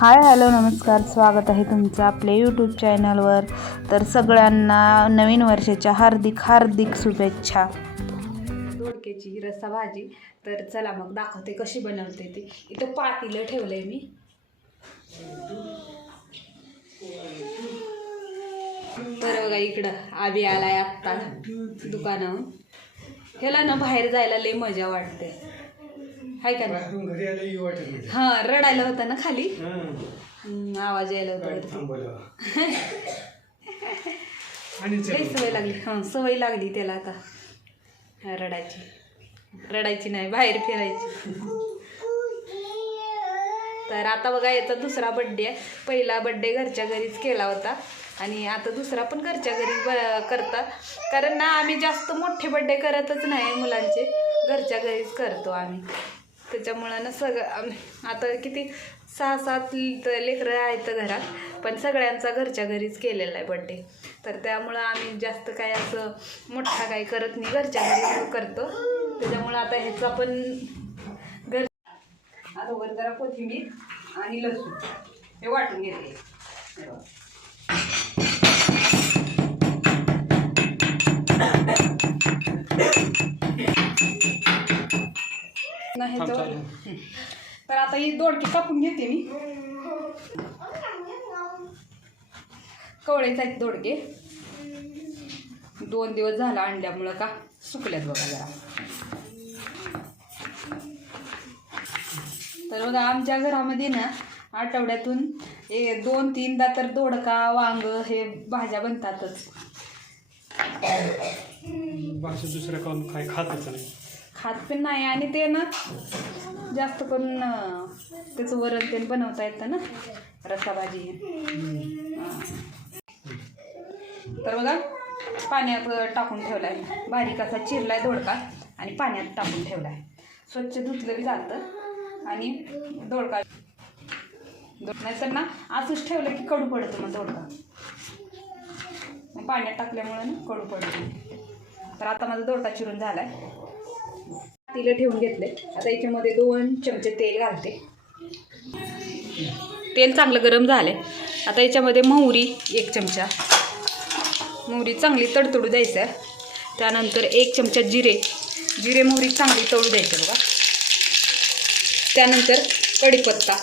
Hi hello नमस्कार स्वागत आहे तुमचं आपल्या यूट्यूब चॅनलवर तर सगळ्यांना नवीन वर्षाच्या हार्दिक हार्दिक शुभेच्छा. दोडक्याची रस्सा भाजी. तर चला मग दाखवते कशी बनवते ती. इथं पातीलं ठेवलंय मी. तर बघा इकडं आबी आलाय आत्ता दुकानावर. ह्याला ना बाहेर जायला लय मजा वाटते. हाय का ना घरी आलं येऊ वाटत नाही. हा रडायला होता ना खाली? हं. हम्म, आवाज यायला होता गाडी वरती. थांबवलं. आणि लई चल. सवय लागली. हां सवय लागली त्याला आता. हा, रडायची. रडायची नाही बाहेर फिरायची. तर आता बघा याचा दुसरा बड्डे आहे. पहिला बड्डे घरच्या घरीच केला होता. आणि आता दुसरा पण घरच्या घरी ब करतात. कारण ना आम्ही जास्त मोठे बड्डे करतच नाही मुलांचे. घरच्या घरीच करतो आम्ही. त्याच्यामुळं ना सगळं आता किती सहा सात लेकरं आहेत घरात पण सगळ्यांचा घरच्या घरीच केलेला आहे बड्डे तर त्यामुळं आम्ही जास्त काय असं मोठा काही करत नाही घरच्या घरी करतो. त्याच्यामुळं आता ह्याचा पण घर अगोदर जरा कोथिंबीर आणि लसूण. हे वाटून घेते. तर आता ही दोडकी कापून घेते मी. कवळेच आहेत दोडके. दोन दिवस झाला आणल्यामुळं का सुकल्यात बघा जरा. तर बघा आमच्या घरामध्ये ना आठवड्यातून ए दोन तीनदा तर दोडका वांग हे भाज्या बनतातच. भाषा दुसरं काम काय खातच नाही. खात पण नाही आणि ते ना जास्त करून त्याचं वरण तेल बनवता येतं ना रसा भाजी तर बघा पाण्यात टाकून ठेवलाय. बारीक असा चिरलाय दोडका आणि पाण्यात टाकून ठेवलाय. स्वच्छ धुतलं जातं आणि दोडका नाहीतर ना असंच ठेवलं की कडू पडतं मग दोडका. मग पाण्यात टाकल्यामुळं ना कडू पडतो. तर आता माझा दोडका चिरून झालाय. तिला ठेवून घेतले. आता याच्यामध्ये दोन चमचे तेल घालते. तेल चांगलं गरम झाले आता याच्यामध्ये मोहरी एक चमचा. मोहरी चांगली तडतडू द्यायचं. आहे त्यानंतर एक चमचा जिरे. जिरे मोहरी चांगली तळू द्यायचं बघा. त्यानंतर कढीपत्ता.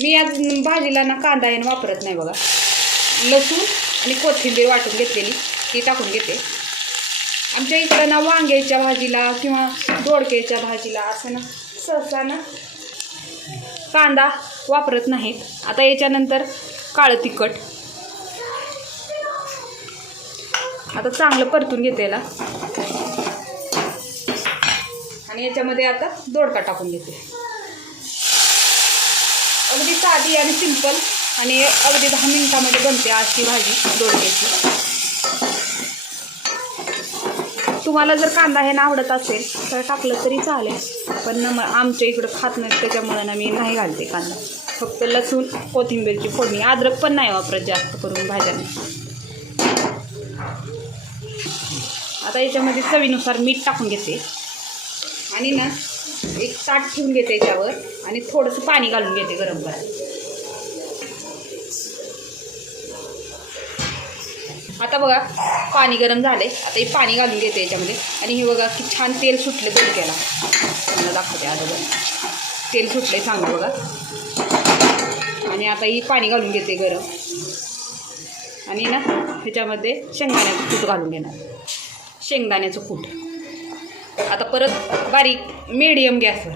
मी आज भाजीला ना कांदा येणं वापरत नाही बघा. लसूण आणि कोथिंबीर वाटून घेतलेली ती टाकून घेते. आमच्या इकडं ना वांग्याच्या भाजीला किंवा दोडक्याच्या भाजीला असं ना सहसा ना कांदा वापरत नाहीत. आता याच्यानंतर काळं तिखट. आता चांगलं परतून घेते याला. आणि याच्यामध्ये आता दोडका टाकून घेते. अगदी साधी आणि सिंपल आणि अगदी दहा मिनिटामध्ये बनते अशी भाजी दोडक्याची. तुम्हाला जर कांदा हे ना आवडत असेल तर टाकलं तरी चालेल. पण ना मग आमच्या इकडं खात नाही त्याच्यामुळे ना मी नाही घालते कांदा. फक्त लसूण कोथिंबीरची फोडणी. अद्रक पण नाही वापरत जास्त करून भाज्याने. आता याच्यामध्ये चवीनुसार मीठ टाकून घेते. आणि ना एक ताट ठेवून घेते याच्यावर. आणि थोडंसं पाणी घालून घेते गरम करायला. आता बघा पाणी गरम झालं आहे आता हे पाणी घालून घेते याच्यामध्ये. आणि हे बघा की छान तेल सुटलं दोडक्याला तुम्हाला दाखवते अगोदर तेल सुटलं आहे चांगलं बघा. आणि आता ही पाणी घालून घेते गरम. आणि ना ह्याच्यामध्ये शेंगदाण्याचं कूट घालून घेणार. शेंगदाण्याचं कूट. आता परत बारीक मिडियम गॅसवर.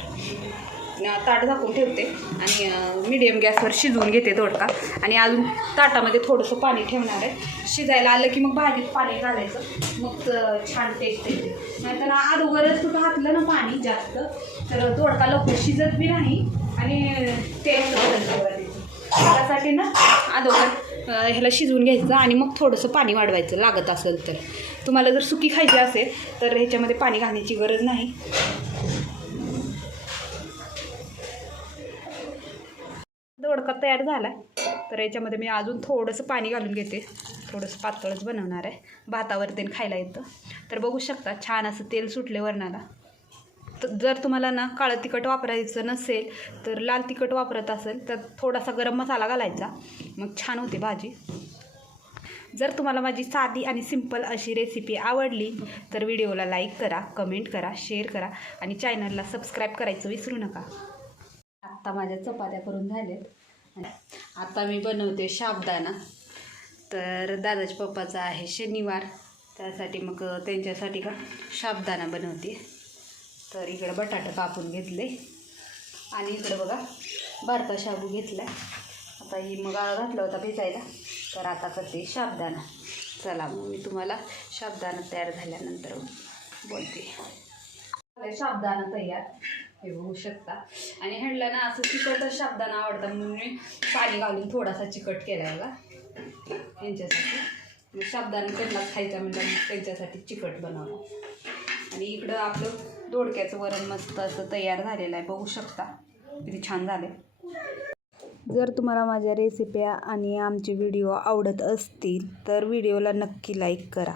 ताट झाकून ठेवते आणि मिडियम गॅसवर शिजवून घेते दोडका. आणि अजून ताटामध्ये थोडंसं पाणी ठेवणार आहे. शिजायला आलं की मग भाजीत पाणी घालायचं. मग छान टेस्ट येते. नाहीतर अगोदरच कुठं घातलं ना पाणी जास्त तर दोडका लवकर शिजत बी नाही आणि टेस्ट त्यासाठी ना अगोदर ह्याला शिजवून घ्यायचं आणि मग थोडंसं पाणी वाढवायचं लागत असेल तर. तुम्हाला जर सुकी खायची असेल तर ह्याच्यामध्ये पाणी घालण्याची गरज नाही. दोडका तयार झाला तर याच्यामध्ये मी अजून थोडंसं पाणी घालून घेते. थोडंसं पातळच बनवणार आहे. भातावर तेन खायला येतं. तर बघू शकता छान असं तेल सुटले वरणाला. तर जर तुम्हाला ना काळं तिखट वापरायचं नसेल तर लाल तिखट वापरत असेल तर थोडासा गरम मसाला घालायचा. मग छान होते भाजी. जर तुम्हाला माझी साधी आणि सिंपल अशी रेसिपी आवडली तर व्हिडिओला लाईक करा कमेंट करा शेअर करा आणि चॅनलला सबस्क्राईब करायचं विसरू नका. आत्ता माझ्या चपात्या करून झाल्यात. आता मी बनवते शाबदाना तर दादाच्या पप्पाचा आहे शनिवार. त्यासाठी मग त्यांच्यासाठी का शाबदाना बनवते. तर इकडं बटाटा कापून घेतले. आणि इकडं बघा बारका शाबू घेतला. आता ही मग घातला होता भिजायला. तर आता करते शाबदाना चला मग मी तुम्हाला शाबदाना तयार झाल्यानंतर बोलते. शाबदाना तयार. हे बघू शकता. आणि ह्यांना ना असं चिकटच शाबदाना आवडतं म्हणून मी पाणी घालून थोडासा चिकट केला बघा यांच्यासाठी. मग त्यांना खायचा म्हणजे त्यांच्यासाठी चिकट बनवलं. आणि इकडं आपलं दोडक्याचं वरण मस्त असं तयार झालेलं आहे बघू शकता. किती छान झाले जर तुम्हाला माझ्या रेसिप्या आणि आमचे व्हिडिओ आवडत असतील तर व्हिडिओला नक्की लाईक करा.